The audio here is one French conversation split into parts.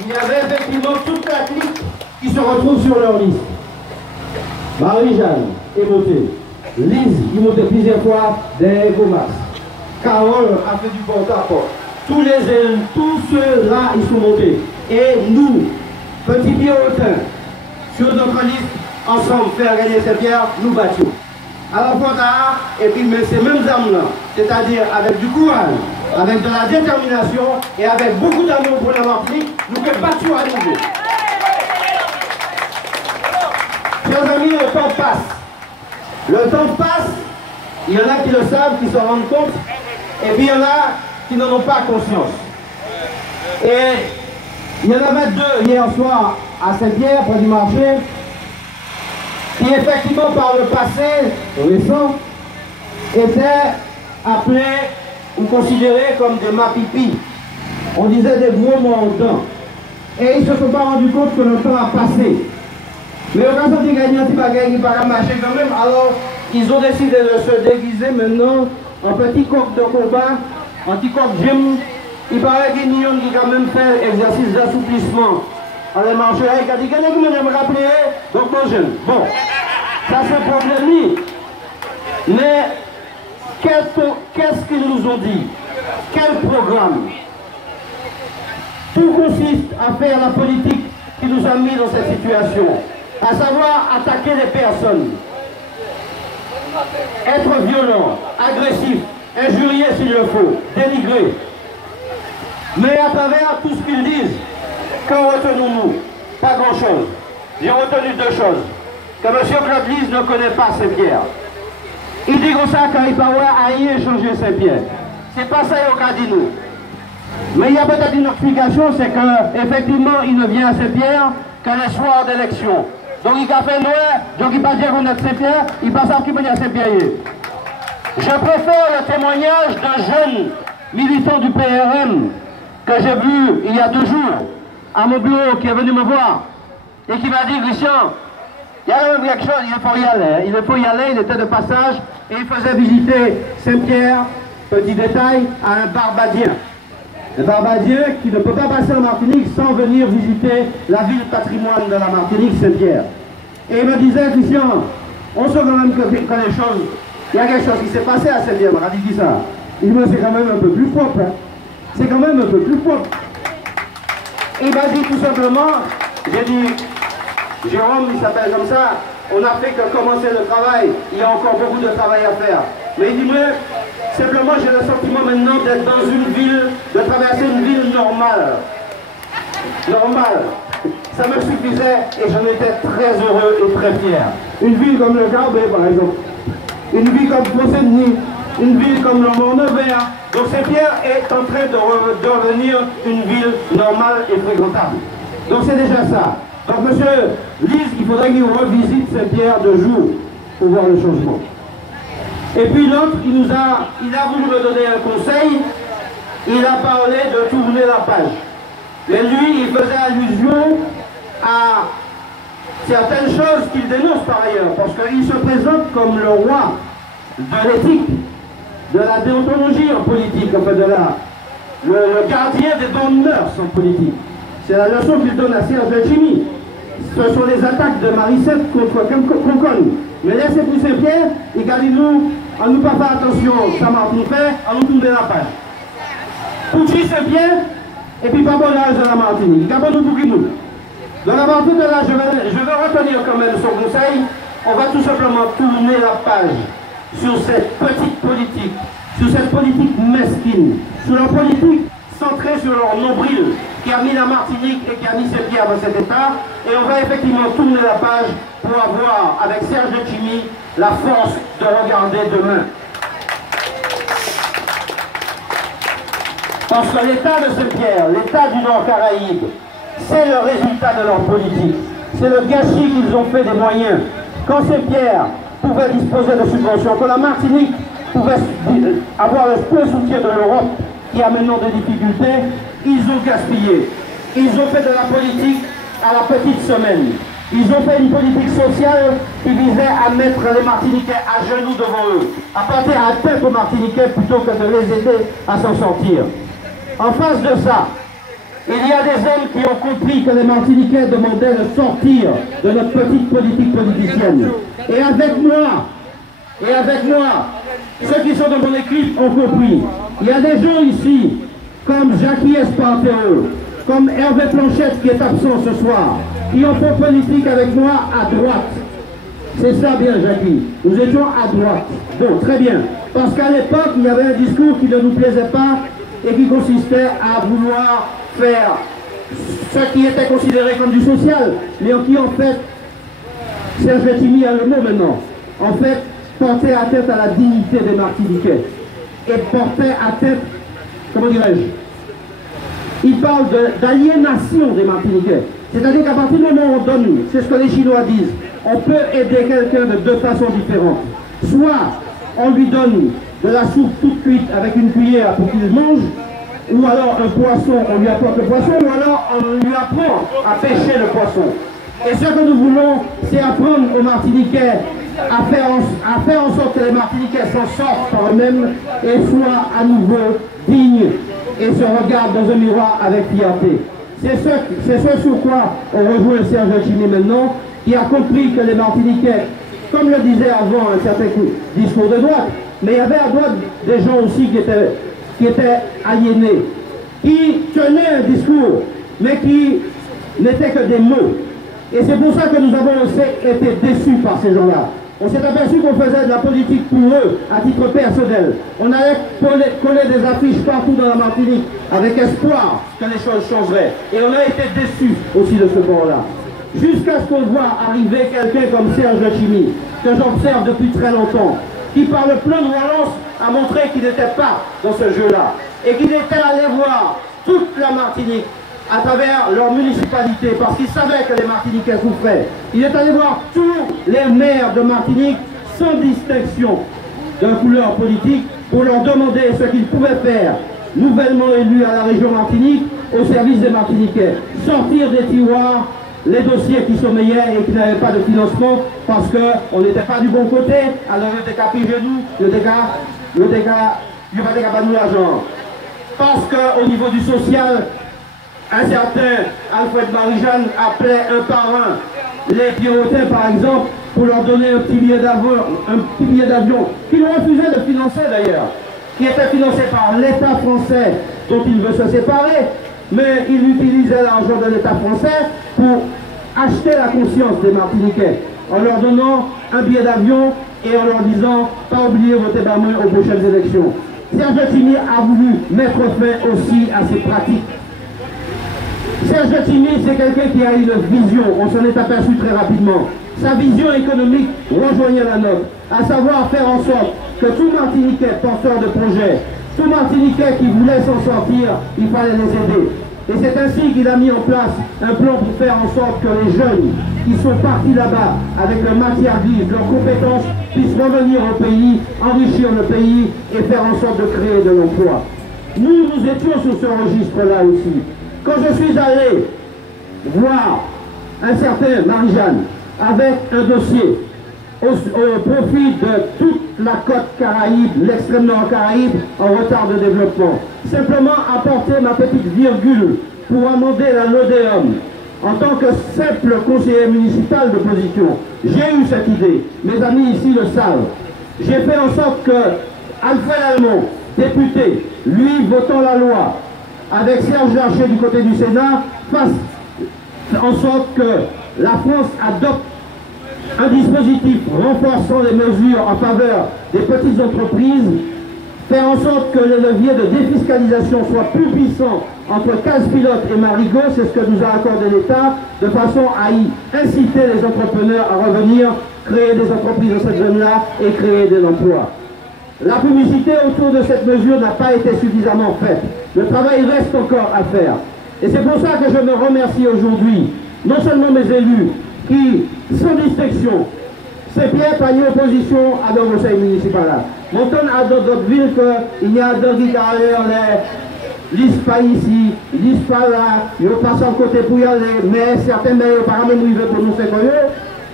il y avait effectivement toute la clique qui se retrouve sur leur liste. Marie-Jeanne est montée. Lise, il montait plusieurs fois des Gomas. Carole a fait du porte-à-porte. Tous les élus, tous ceux-là, ils sont montés. Et nous, petits Pierrotin, sur notre liste, ensemble, faire gagner Saint-Pierre, nous battions. À la fois et puis mais ces mêmes armes-là, c'est-à-dire avec du courage, avec de la détermination et avec beaucoup d'amour pour la Martinique, nous que battions à nouveau. Chers amis, le temps passe. Le temps passe, il y en a qui le savent, qui s'en rendent compte, et puis il y en a qui n'en ont pas conscience. Et il y en avait deux hier soir à Saint-Pierre, près du marché, qui effectivement par le passé récent étaient appelés ou considérés comme des mapipis. On disait des gros montants. Et ils ne se sont pas rendus compte que le temps a passé. Mais au cas où ils gagnent un petit bagage qui va marcher quand même, alors ils ont décidé de se déguiser maintenant en petit coq de combat, en petit coq gym. Il paraît qu'il y a qui quand même fait exercice d'assouplissement. On a marché avec, il a dit, quelqu'un qui me rappeler, donc mon jeune. Bon, ça c'est un problème. Mais qu'est-ce qu'ils nous ont dit? Quel programme? Tout consiste à faire la politique qui nous a mis dans cette situation, à savoir attaquer les personnes, être violent, agressif, injurier s'il le faut, dénigrer. Mais à travers tout ce qu'ils disent, qu'en retenons-nous? Pas grand-chose. J'ai retenu deux choses. Que M. Claude Lise ne connaît pas Saint-Pierre. Il dit comme ça quand il parle à rien changer Saint-Pierre. C'est pas ça qu'il a dit nous. Mais il y a peut-être une explication, c'est qu'effectivement il ne vient à Saint-Pierre qu'à les soirs d'élection. Donc il a fait loin, donc il passe dire qu'on est Saint-Pierre, il passe à qui venir à Saint-Pierre. Je préfère le témoignage d'un jeune militant du PRM que j'ai vu il y a 2 jours à mon bureau, qui est venu me voir et qui m'a dit, Christian, il y a même quelque chose, il faut y aller. Il faut y aller, il était de passage et il faisait visiter Saint-Pierre, petit détail, à un barbadien. Un barbadien qui ne peut pas passer en Martinique sans venir visiter la ville patrimoine de la Martinique, Saint-Pierre. Et il me disait, Christian, on sait quand même que les choses, il y a quelque chose qui s'est passé à Saint-Pierre, il m'a dit ça. Il me dit, c'est quand même un peu plus propre. Hein. C'est quand même un peu plus propre. Il m'a dit tout simplement, j'ai dit, Jérôme, il s'appelle comme ça, on n'a fait que commencer le travail, il y a encore beaucoup de travail à faire. Mais il dit, moi, simplement j'ai le sentiment maintenant d'être dans une ville, de traverser une ville normale. Normale. Ça me suffisait et j'en étais très heureux et très fier. Une ville comme le Garbet, par exemple. Une ville comme Poncé-Denis. Une ville comme le Mont-Nevers. Donc Saint-Pierre est en train de devenir une ville normale et fréquentable. Donc c'est déjà ça. Donc monsieur Lise, il faudrait qu'il revisite Saint-Pierre de jour pour voir le changement. Et puis l'autre, il a voulu me donner un conseil, il a parlé de tourner la page. Mais lui, il faisait allusion à certaines choses qu'il dénonce par ailleurs, parce qu'il se présente comme le roi de l'éthique, de la déontologie en politique, en fait le gardien des bonnes mœurs en politique. C'est la leçon qu'il donne à Serge Letchimy. Ce sont les attaques de Marissette contre Concon. Mais laissez pour Saint-Pierre, et gardez-nous, on nous pas faire attention, ça m'a nous fait, on nous tourner la page. Pour Saint-Pierre, et puis pas bon âge de la Martinique. D'abord nous pour nous. Donc à partir de là, je vais retenir quand même son conseil. On va tout simplement tourner la page sur cette petite politique, sur cette politique mesquine, sur la politique centrée sur leur nombril qui a mis la Martinique et qui a mis Saint-Pierre dans cet état. Et on va effectivement tourner la page pour avoir, avec Serge Letchimy, la force de regarder demain. Parce que l'état de Saint-Pierre, l'état du Nord Caraïbe, c'est le résultat de leur politique. C'est le gâchis qu'ils ont fait des moyens. Quand Saint-Pierre pouvait disposer de subventions, quand la Martinique pouvait avoir le plein soutien de l'Europe, qui a maintenant des difficultés, ils ont gaspillé. Ils ont fait de la politique à la petite semaine. Ils ont fait une politique sociale qui visait à mettre les Martiniquais à genoux devant eux, à porter à tête aux Martiniquais plutôt que de les aider à s'en sortir. En face de ça, Il y a des hommes qui ont compris que les Martiniquais demandaient de sortir de notre petite politique politicienne. Et avec moi, ceux qui sont dans mon équipe ont compris. Il y a des gens ici, comme Jackie Espartero, comme Hervé Planchette qui est absent ce soir, qui ont fait politique avec moi à droite. C'est ça bien, Jackie. Nous étions à droite. Bon, très bien. Parce qu'à l'époque, il y avait un discours qui ne nous plaisait pas et qui consistait à vouloir faire ce qui était considéré comme du social, mais qui en fait, Serge Letchimy a le mot maintenant, en fait, portait atteinte à la dignité des Martiniquais et portait atteinte, comment dirais-je, il parle d'aliénation des Martiniquais. C'est-à-dire qu'à partir du moment où on donne, c'est ce que les Chinois disent, on peut aider quelqu'un de deux façons différentes. Soit on lui donne de la soupe toute cuite avec une cuillère pour qu'il mange, ou alors un poisson, on lui apporte le poisson, ou alors on lui apprend à pêcher le poisson. Et ce que nous voulons, c'est apprendre aux Martiniquais à faire en sorte que les Martiniquais s'en sortent par eux-mêmes et soient à nouveau dignes et se regardent dans un miroir avec fierté. C'est ce sur quoi on rejoint Serge Letchimy maintenant, qui a compris que les Martiniquais, comme le disait avant un certain discours de droite, mais il y avait à droite des gens aussi qui étaient aliénés, qui tenaient un discours, mais qui n'étaient que des mots. Et c'est pour ça que nous avons aussi été déçus par ces gens-là. On s'est aperçu qu'on faisait de la politique pour eux, à titre personnel. On allait coller des affiches partout dans la Martinique, avec espoir que les choses changeraient. Et on a été déçus aussi de ce bord-là. Jusqu'à ce qu'on voit arriver quelqu'un comme Serge Letchimy, que j'observe depuis très longtemps, qui par le plan de relance a montré qu'il n'était pas dans ce jeu-là, et qu'il était allé voir toute la Martinique à travers leur municipalité, parce qu'il savait que les Martiniquais souffraient. Il est allé voir tous les maires de Martinique, sans distinction de couleur politique, pour leur demander ce qu'ils pouvaient faire, nouvellement élus à la région Martinique, au service des Martiniquais. Sortir des tiroirs les dossiers qui sommeillaient et qui n'avaient pas de financement, parce qu'on n'était pas du bon côté, alors le était qu'à piger nous, il n'y a pas de l'argent. Parce qu'au niveau du social, un certain Alfred Marie-Jeanne appelait un par un les Pierrotins, par exemple, pour leur donner un petit billet d'avion, qu'ils refusaient de financer d'ailleurs, qui était financé par l'État français, dont il veut se séparer, mais il utilisait l'argent de l'État français pour acheter la conscience des Martiniquais, en leur donnant un billet d'avion et en leur disant « pas oublier voter Bamouin aux prochaines élections ». Serge Letchimy a voulu mettre fin aussi à ces pratiques. Serge Letchimy, c'est quelqu'un qui a une vision, on s'en est aperçu très rapidement. Sa vision économique rejoignait la nôtre, à savoir faire en sorte que tout Martiniquais porteur de projet, tout Martiniquais qui voulait s'en sortir, il fallait les aider. Et c'est ainsi qu'il a mis en place un plan pour faire en sorte que les jeunes qui sont partis là-bas avec leur matière vive, leurs compétences, puissent revenir au pays, enrichir le pays et faire en sorte de créer de l'emploi. Nous étions sur ce registre-là aussi. Quand je suis allé voir un certain Marie-Jeanne avec un dossier au profit de toute la côte Caraïbe, l'extrême nord Caraïbe, en retard de développement. Simplement apporter ma petite virgule pour amender la LODEOM. En tant que simple conseiller municipal d'opposition, j'ai eu cette idée. Mes amis ici le savent. J'ai fait en sorte que Alfred Almond, député, lui votant la loi, avec Serge Larcher du côté du Sénat, fasse en sorte que la France adopte un dispositif renforçant les mesures en faveur des petites entreprises, faire en sorte que les leviers de défiscalisation soient plus puissants entre Casse-Pilote et Marigot, c'est ce que nous a accordé l'État, de façon à y inciter les entrepreneurs à revenir, créer des entreprises dans cette zone-là et créer des emplois. La publicité autour de cette mesure n'a pas été suffisamment faite. Le travail reste encore à faire. Et c'est pour ça que je me remercie aujourd'hui, non seulement mes élus, qui, sans distinction, Saint-Pierre pas une opposition à le conseil municipal. Monton à d'autres villes qu'il y a d'autres qui lisent pas ici, lisent pas là, ils passent en côté pour y aller, mais certains maires par même arrivés pour nous faire.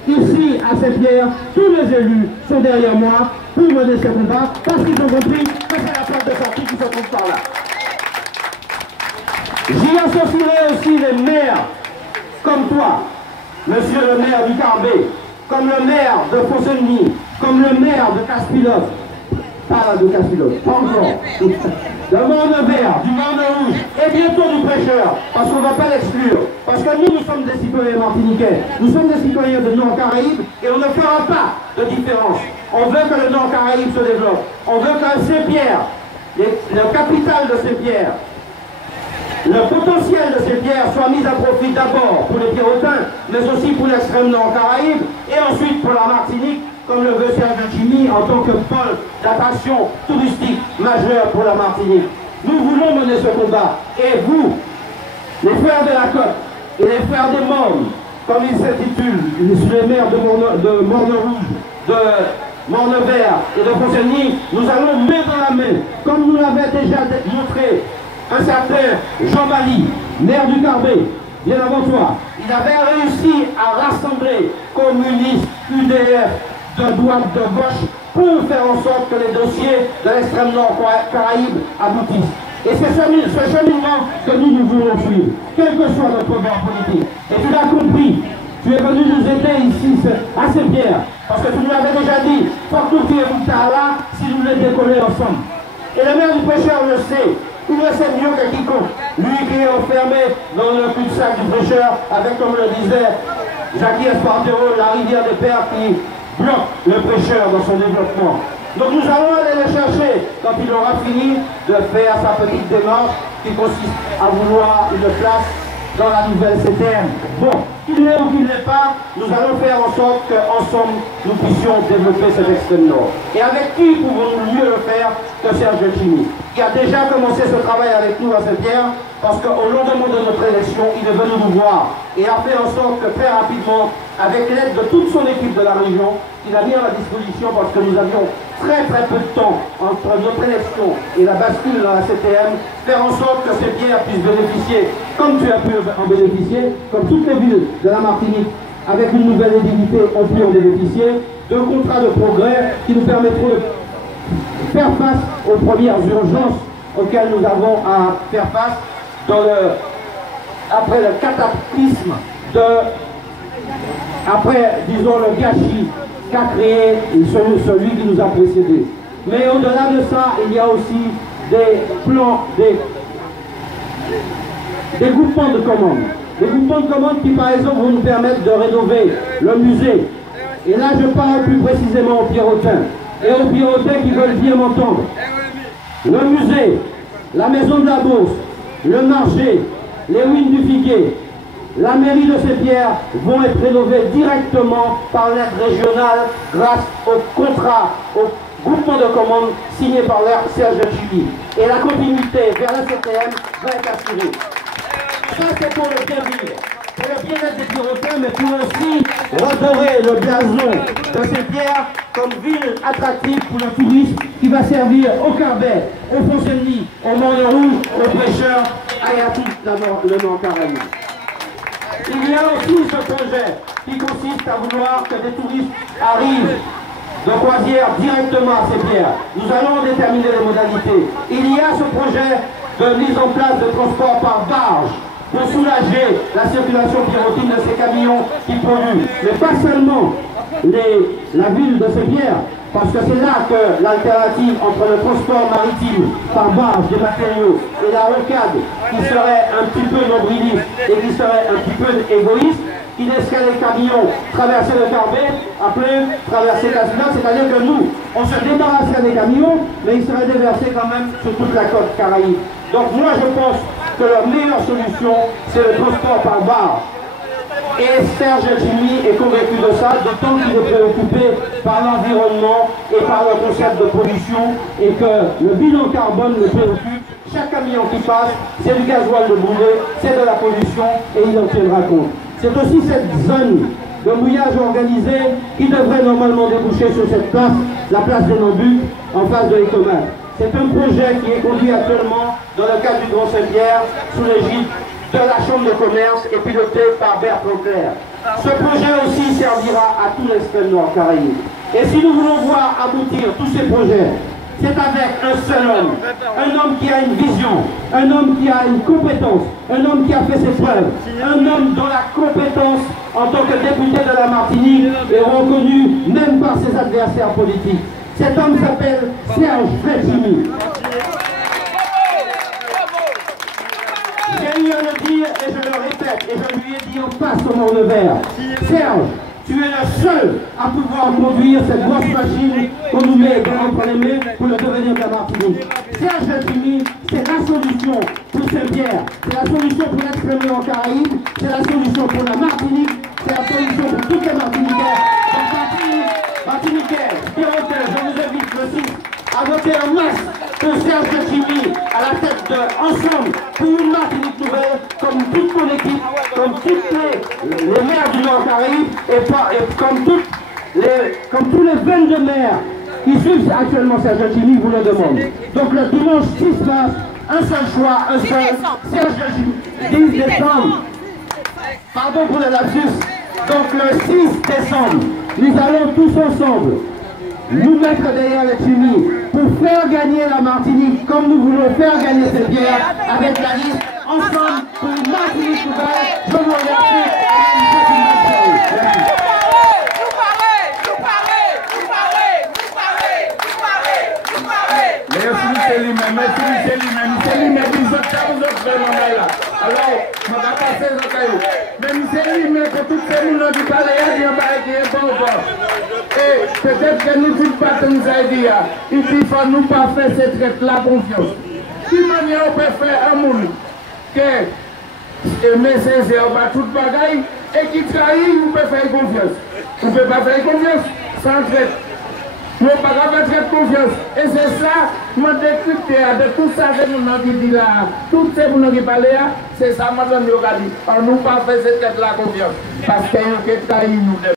Ici, à Saint-Pierre, tous les élus sont derrière moi pour mener ce combat, parce qu'ils ont compris que c'est la porte de sortie qui se trouve par là. J'y associerai aussi les maires comme toi, monsieur le maire du Carbet, comme le maire de Fonsenny, comme le maire de Caspilote, pas de Caspilote, pas encore, de Mont-de-Vert, du Mont-de-Rouge, et bientôt du Prêcheur, parce qu'on ne va pas l'exclure, parce que nous sommes des citoyens martiniquais, nous sommes des citoyens de Nord-Caraïbes, et on ne fera pas de différence. On veut que le Nord-Caraïbes se développe, on veut que Saint-Pierre, le capital de Saint-Pierre, le potentiel de ces pierres soit mis à profit d'abord pour les Pierrotins, mais aussi pour l'extrême nord Caraïbes, et ensuite pour la Martinique, comme le veut Serge Letchimy en tant que pôle d'attraction touristique majeure pour la Martinique. Nous voulons mener ce combat, et vous, les frères de la Côte et les frères des Mornes, comme ils s'intitulent, les maires de Morne-Rouge, de Morne-Vert et de Fonsenny, nous allons main dans la main, comme nous l'avons déjà montré un certain Jean-Marie, maire du Carbet, bien avant toi. Il avait réussi à rassembler communistes, UDF, de droite, de gauche, pour faire en sorte que les dossiers de l'extrême nord Caraïbes aboutissent. Et c'est ce cheminement que nous voulons suivre, quel que soit notre pouvoir politique. Et tu l'as compris, tu es venu nous aider ici à Saint-Pierre, parce que tu nous l'avais déjà dit, faut que nous tirons là si nous les décoller ensemble. Et le maire du Prêcheur le sait. Il le sait mieux que quiconque. Lui qui est enfermé dans le cul-de-sac du Prêcheur, avec, comme le disait Jackie Espartero, la rivière des Pères qui bloque le Prêcheur dans son développement. Donc nous allons aller le chercher quand il aura fini de faire sa petite démarche qui consiste à vouloir une place dans la nouvelle CTM. Bon, qu'il l'ait ou qu'il ne l'ait pas, nous allons faire en sorte qu'ensemble nous puissions développer cet extrême nord. Et avec qui pouvons-nous mieux le faire que Serge Letchimy, qui a déjà commencé ce travail avec nous à Saint-Pierre, parce qu'au lendemain de notre élection, il est venu nous voir et a fait en sorte que très rapidement, avec l'aide de toute son équipe de la région, il a mis à la disposition, parce que nous avions très peu de temps entre notre élection et la bascule dans la CTM, faire en sorte que Saint-Pierre puisse bénéficier, comme tu as pu en bénéficier, comme toutes les villes de la Martinique, avec une nouvelle édilité, ont pu en bénéficier, d'un contrat de progrès qui nous permettront de faire face aux premières urgences auxquelles nous avons à faire face après le cataclysme après, disons, le gâchis qu'a créé celui qui nous a précédés. Mais au-delà de ça, il y a aussi des plans, des groupements de commandes. Des groupements de commandes qui, par exemple, vont nous permettre de rénover le musée. Et là, je parle plus précisément aux Pierrotins. Et aux Pierrotins qui veulent bien m'entendre. Le musée, la maison de la Bourse, le marché, les ruines du Figuier, la mairie de Saint-Pierre vont être rénovées directement par l'aide régionale grâce au contrat, au groupement de commandes signé par l'air Serge Letchimy. Et la continuité vers la CTM va être assurée. Ça, c'est pour le bien vivre, pour le bien-être des Pierrotins, mais pour aussi redorer le blason de Saint-Pierre comme ville attractive pour le tourisme qui va servir au Carbet, au Fonsenny, au Mont-de-Rouge, au Prêcheur et à tout le Nord-Caraïbes. Il y a aussi ce projet qui consiste à vouloir que des touristes arrivent de croisière directement à Saint-Pierre. Nous allons déterminer les modalités. Il y a ce projet de mise en place de transport par barge pour soulager la circulation pierrotine de ces camions qui polluent. Mais pas seulement la ville de Saint-Pierre, parce que c'est là que l'alternative entre le transport maritime par barge des matériaux et la rocade qui serait un petit peu nombriliste et qui serait un petit peu égoïste, qui laisserait les camions traverser le Carbet, après traverser la Caspilote, c'est-à-dire que nous, on se débarrasserait des camions, mais ils seraient déversés quand même sur toute la côte Caraïbe. Donc moi je pense que la meilleure solution, c'est le transport par barge. Et Serge Letchimy est convaincu de ça, d'autant qu'il est préoccupé par l'environnement et par le concept de pollution, et que le bilan carbone le préoccupe. Chaque camion qui passe, c'est du gasoil de brûlé, c'est de la pollution, et il en tiendra compte. C'est aussi cette zone de mouillage organisé qui devrait normalement déboucher sur cette place, la place des Nambucs, en face de l'Écomar. C'est un projet qui est conduit actuellement dans le cadre du Grand Saint-Pierre, sous l'égide de la Chambre de commerce et piloté par Bertrand Clerc. Ce projet aussi servira à tout l'extrême nord Caraïbes. Et si nous voulons voir aboutir tous ces projets, c'est avec un seul homme. Un homme qui a une vision, un homme qui a une compétence, un homme qui a fait ses preuves, un homme dont la compétence en tant que député de la Martinique est reconnue même par ses adversaires politiques. Cet homme s'appelle Serge Letchimy. J'ai eu à le dire et je le répète et je lui ai dit en face au Mont-Nevers. Serge, tu es le seul à pouvoir conduire cette grosse machine qu'on nous met entre les mains pour le devenir de la Martinique. Serge Letchimy, c'est la solution pour Saint-Pierre, c'est la solution pour l'extrême en Caraïbes, c'est la solution pour la Martinique, c'est la solution pour toutes les Martiniquais. Martiniquais, je vous invite le 6 à voter en masse pour Serge Letchimy à la tête de Ensemble pour une Martinique nouvelle, comme toute mon équipe, comme toutes les maires du Nord-Caraïbe et comme tous les 22 maires qui suivent actuellement Serge Letchimy vous le demandent. Donc le dimanche 6 mars, un seul choix, un seul, Serge Letchimy, 10 décembre. Pardon pour le lapsus. Donc le 6 décembre, nous allons tous ensemble nous mettre derrière Letchimy pour faire gagner la Martinique comme nous voulons faire gagner Saint-Pierre avec la liste Ensemble pour une Martinique nouvelle. Je vous remercie. Merci Michel Limé, alors, je vais passer au caillou. Mais Michel Limé, que tout ce monde qui parle, il y a qui est bon. Et peut-être que nous ne sommes pas comme ça dit. Il faut nous pas faire cette traite-là confiance. Si manière on peut faire un monde que mais c'est on va tout bagaille et qui trahit, vous pouvez faire confiance. Vous ne pouvez pas faire confiance sans traite. Nous ne pouvons pas faire confiance. Et c'est ça, moi, décrypté de tout ça que nous avons dit là, tout ce que nous avons parlé là, c'est ça, moi, je nous ai dit. On ne peut pas faire cette tête-là confiance. Parce qu'il y a un qui trahit nous.